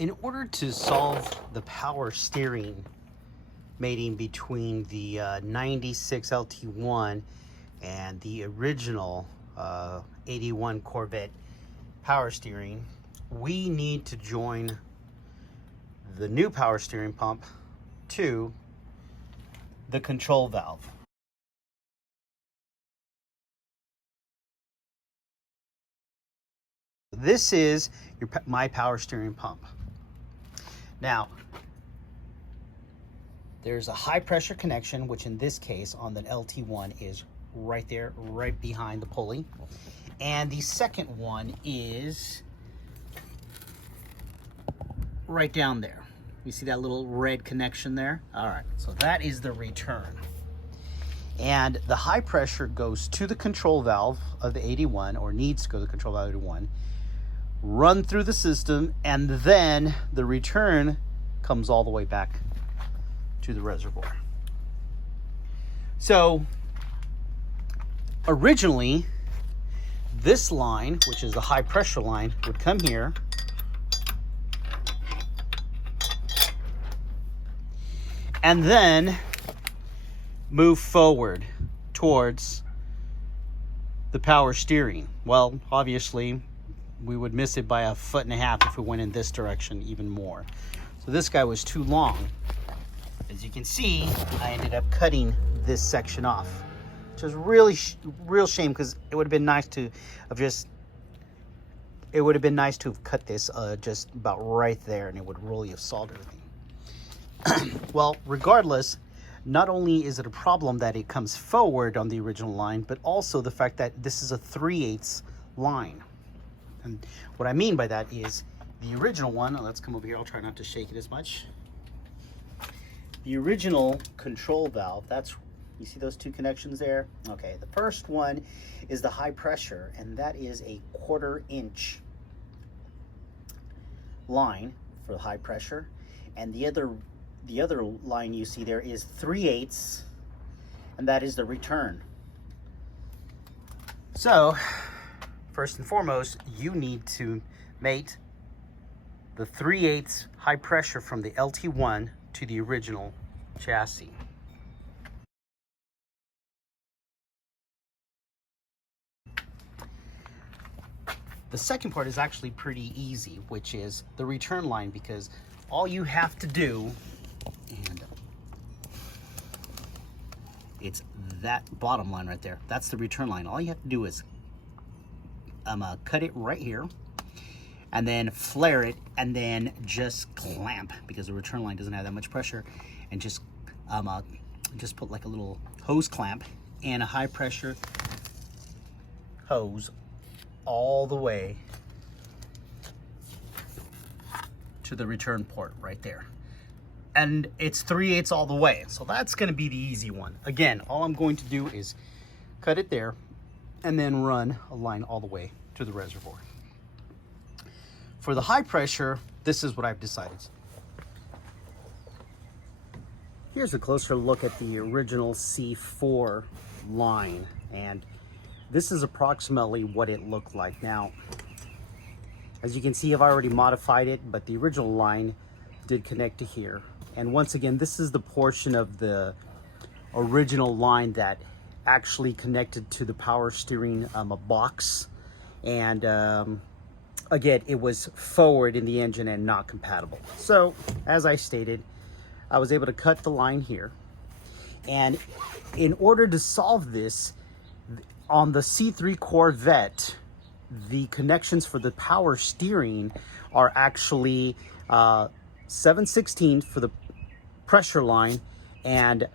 In order to solve the power steering mating between the 96 LT1 and the original 81 Corvette power steering, we need to join the new power steering pump to the control valve. This is my power steering pump. Now, there's a high pressure connection, which in this case on the LT1 is right there, right behind the pulley. And the second one is right down there. You see that little red connection there? All right, so that is the return. And the high pressure goes to the control valve of the 81, or needs to go to the control valve of 81, run through the system, and then the return comes all the way back to the reservoir. So originally, this line, which is the high pressure line, would come here, and then move forward towards the power steering. Well, obviously, we would miss it by 1.5 feet if we went in this direction even more. So this guy was too long. As you can see, I ended up cutting this section off, which is really real shame, because it would have been nice to have cut this just about right there, and it would really have solved everything. Well, regardless, not only is it a problem that it comes forward on the original line, but also the fact that this is a 3/8 line. And what I mean by that is the original one, let's come over here, I'll try not to shake it as much. The original control valve, you see those two connections there? Okay, the first one is the high pressure, and that is a 1/4 inch line for the high pressure. And the other line you see there is 3/8, and that is the return. So, first and foremost, you need to mate the 3/8 high pressure from the LT1 to the original chassis. The second part is actually pretty easy, which is the return line, because all you have to do, and it's that bottom line right there, that's the return line. All you have to do is cut it right here, and then flare it, and then just clamp, because the return line doesn't have that much pressure, and just put like a little hose clamp and a high pressure hose all the way to the return port right there. And it's 3/8 all the way. So that's gonna be the easy one. Again, all I'm going to do is cut it there and then run a line all the way to the reservoir. For the high pressure, this is what I've decided. Here's a closer look at the original C4 line, and this is approximately what it looked like. Now, as you can see, I've already modified it, but the original line did connect to here. And once again, this is the portion of the original line that actually connected to the power steering box. And again, it was forward in the engine and not compatible. So, as I stated, I was able to cut the line here. And in order to solve this, on the C3 Corvette, the connections for the power steering are actually 7/16 for the pressure line and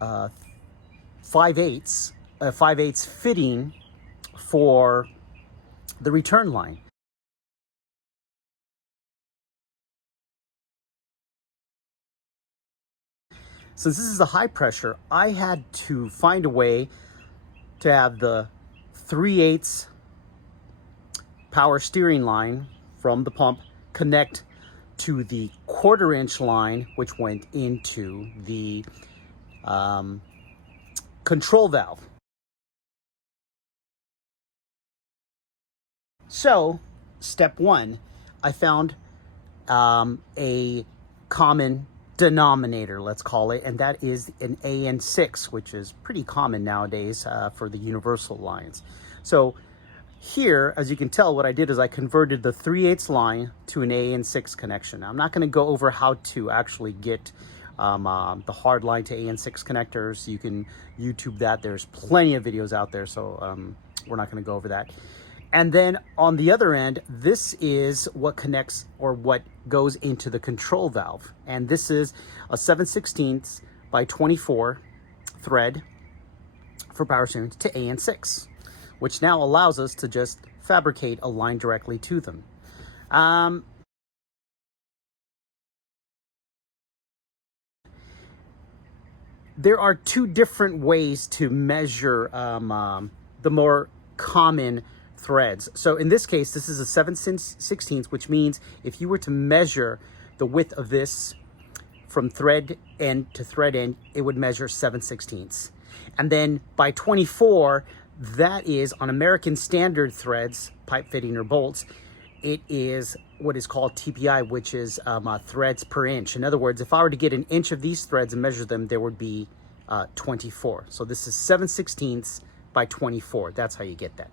5/8 fitting for the return line. Since this is a high pressure, I had to find a way to have the 3/8 power steering line from the pump connect to the 1/4 inch line, which went into the control valve. So, step one, I found a common denominator, let's call it, and that is an AN6, which is pretty common nowadays for the universal lines. So here, as you can tell, what I did is I converted the 3/8 line to an AN6 connection. Now, I'm not going to go over how to actually get the hard line to AN6 connectors. You can YouTube that. There's plenty of videos out there, so we're not going to go over that. And then on the other end, this is what connects or what goes into the control valve. And this is a 7/16 by 24 thread for power steering to AN6, which now allows us to just fabricate a line directly to them. There are two different ways to measure the more common threads. So in this case, this is a 7/16, which means if you were to measure the width of this from thread end to thread end, it would measure 7/16. And then by 24, that is on American standard threads, pipe fitting or bolts, it is what is called TPI, which is threads per inch. In other words, if I were to get an inch of these threads and measure them, there would be 24. So this is 7/16 by 24. That's how you get that.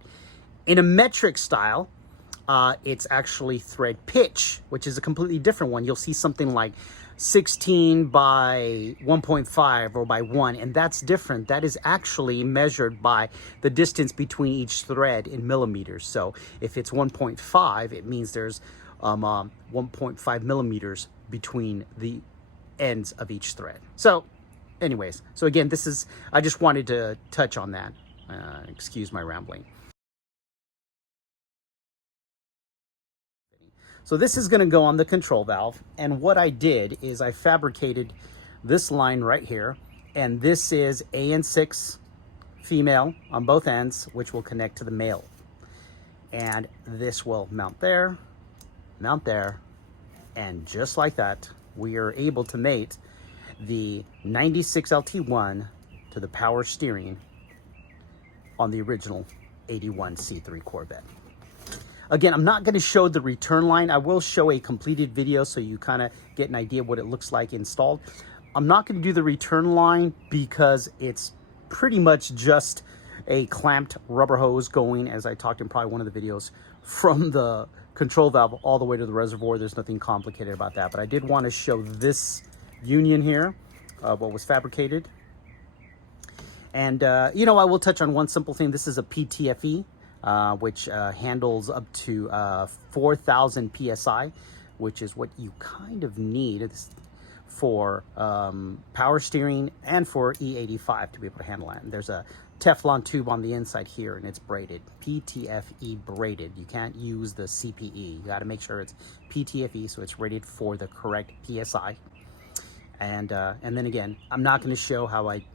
In a metric style, it's actually thread pitch, which is a completely different one. You'll see something like 16 by 1.5 or by 1, and that's different. That is actually measured by the distance between each thread in millimeters. So if it's 1.5, it means there's 1.5 millimeters between the ends of each thread. So anyways, so again, this is, I just wanted to touch on that. Excuse my rambling. So this is going to go on the control valve, and what I did is I fabricated this line right here, and this is AN6 female on both ends, which will connect to the male. And this will mount there, and just like that, we are able to mate the 96 LT1 to the power steering on the original 81 C3 Corvette. Again, I'm not going to show the return line. I will show a completed video so you kind of get an idea of what it looks like installed. I'm not going to do the return line because it's pretty much just a clamped rubber hose going, as I talked in probably one of the videos, from the control valve all the way to the reservoir. There's nothing complicated about that. But I did want to show this union here, what was fabricated. And, you know, I will touch on one simple thing. This is a PTFE. Which handles up to 4,000 PSI, which is what you kind of need for power steering and for E85 to be able to handle that. And there's a Teflon tube on the inside here, and it's braided, PTFE braided. You can't use the CPE. You got to make sure it's PTFE, so it's rated for the correct PSI. And then again, I'm not going to show how I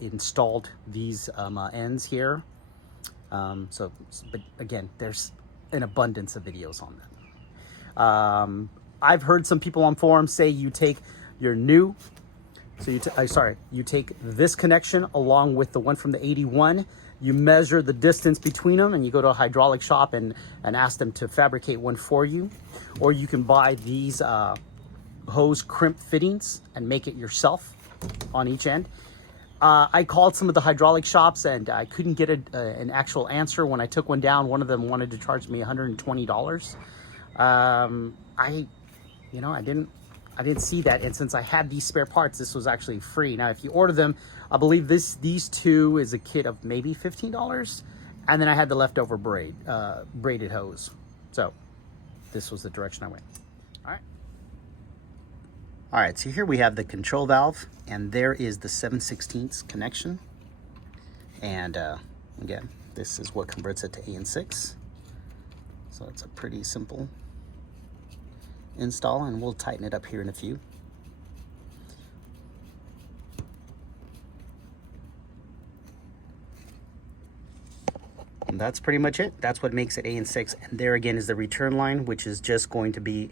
installed these ends here. But again, there's an abundance of videos on that. I've heard some people on forums say you take your new, so you take this connection along with the one from the 81, you measure the distance between them, and you go to a hydraulic shop and ask them to fabricate one for you. Or you can buy these hose crimp fittings and make it yourself on each end. I called some of the hydraulic shops and I couldn't get an actual answer. When I took one down, one of them wanted to charge me $120. I didn't see that, and since I had these spare parts, this was actually free. Now, if you order them, I believe these two is a kit of maybe $15, and then I had the leftover braided hose. So this was the direction I went. All right, so here we have the control valve, and there is the 7/16 connection. And again, this is what converts it to AN6. So it's a pretty simple install, and we'll tighten it up here in a few. And that's pretty much it. That's what makes it AN6. And there again is the return line, which is just going to be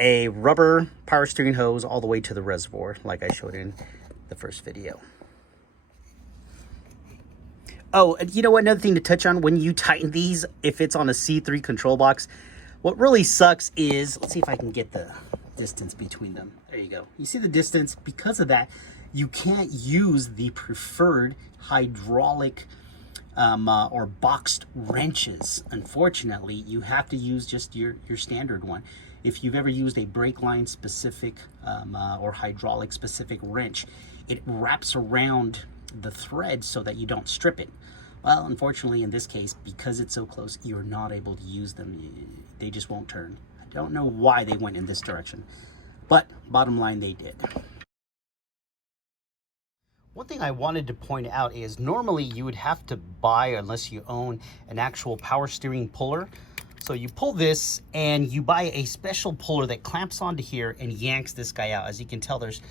a rubber power steering hose all the way to the reservoir, like I showed in the first video. Oh, you know what, another thing to touch on, when you tighten these, if it's on a C3 control box, What really sucks is, let's see if I can get the distance between them. There you go. You see the distance? Because of that, you can't use the preferred hydraulic or boxed wrenches. Unfortunately, you have to use just your standard one. If you've ever used a brake line specific or hydraulic specific wrench, it wraps around the thread so that you don't strip it. Well, unfortunately, in this case, because it's so close, you're not able to use them. They just won't turn. I don't know why they went in this direction, but bottom line, they did. One thing I wanted to point out is normally you would have to buy, unless you own an actual power steering puller. So you pull this and you buy a special puller that clamps onto here and yanks this guy out. As you can tell, there's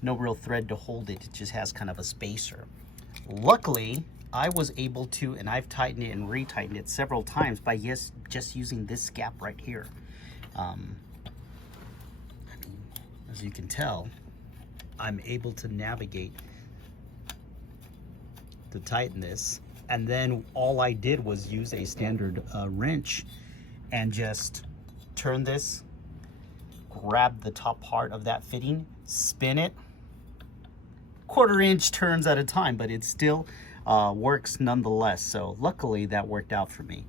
no real thread to hold it. It just has kind of a spacer. Luckily, I was able to, and I've tightened it and retightened it several times by just using this gap right here. As you can tell, I'm able to navigate to tighten this, and then all I did was use a standard wrench and just turn this, grab the top part of that fitting, spin it, 1/4 inch turns at a time, but it still works nonetheless. So luckily that worked out for me.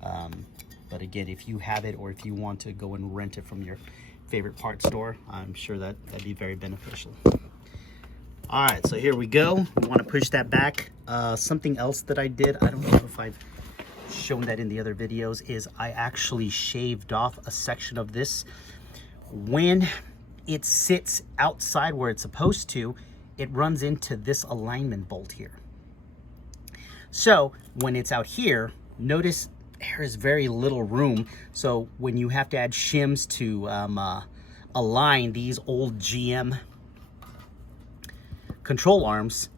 But again, if you have it, or if you want to go and rent it from your favorite parts store, I'm sure that'd be very beneficial. All right, so here we go. We want to push that back. Something else that I did, I don't know if I've shown that in the other videos, is I actually shaved off a section of this. When it sits outside where it's supposed to, it runs into this alignment bolt here. So when it's out here, notice there is very little room. So when you have to add shims to align these old GM control arms,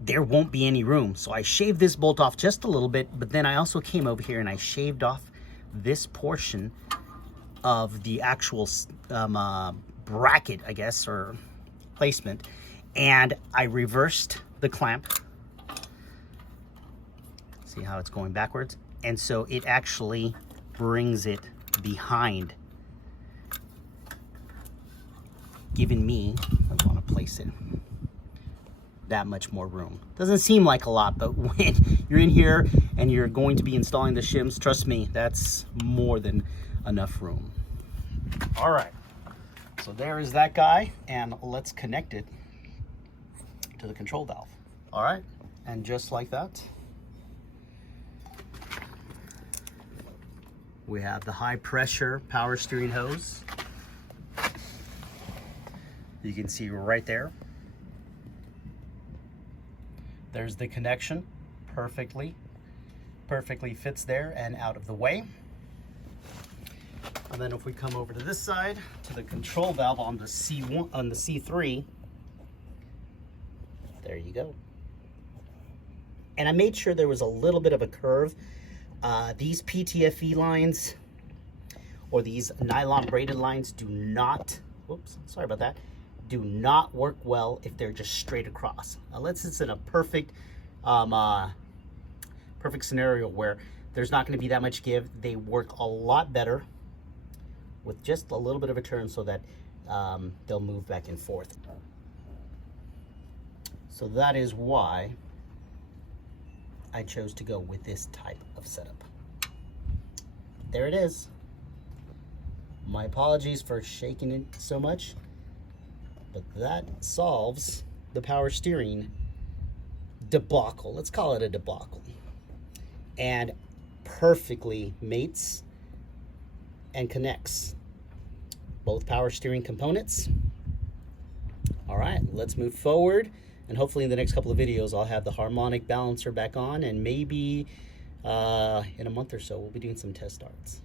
there won't be any room. So I shaved this bolt off just a little bit, but then I also came over here and I shaved off this portion of the actual bracket, I guess, or placement, and I reversed the clamp. See how it's going backwards? And so it actually brings it behind, giving me, I want to place it, that much more room. Doesn't seem like a lot, but when you're in here and you're going to be installing the shims, trust me, that's more than enough room. All right, so there is that guy, and let's connect it to the control valve. All right, and just like that, we have the high pressure power steering hose. You can see right there. There's the connection, perfectly fits there and out of the way. And then if we come over to this side, to the control valve on the C1, on the C3, there you go. And I made sure there was a little bit of a curve. These PTFE lines, or these nylon braided lines, do not, whoops, sorry about that, do not work well if they're just straight across. Unless it's in a perfect scenario where there's not going to be that much give, they work a lot better with just a little bit of a turn, so that they'll move back and forth. So that is why I chose to go with this type of setup. There it is. My apologies for shaking it so much, but that solves the power steering debacle. Let's call it a debacle. And perfectly mates and connects both power steering components. All right, let's move forward. And hopefully in the next couple of videos, I'll have the harmonic balancer back on, and maybe in a month or so, we'll be doing some test starts.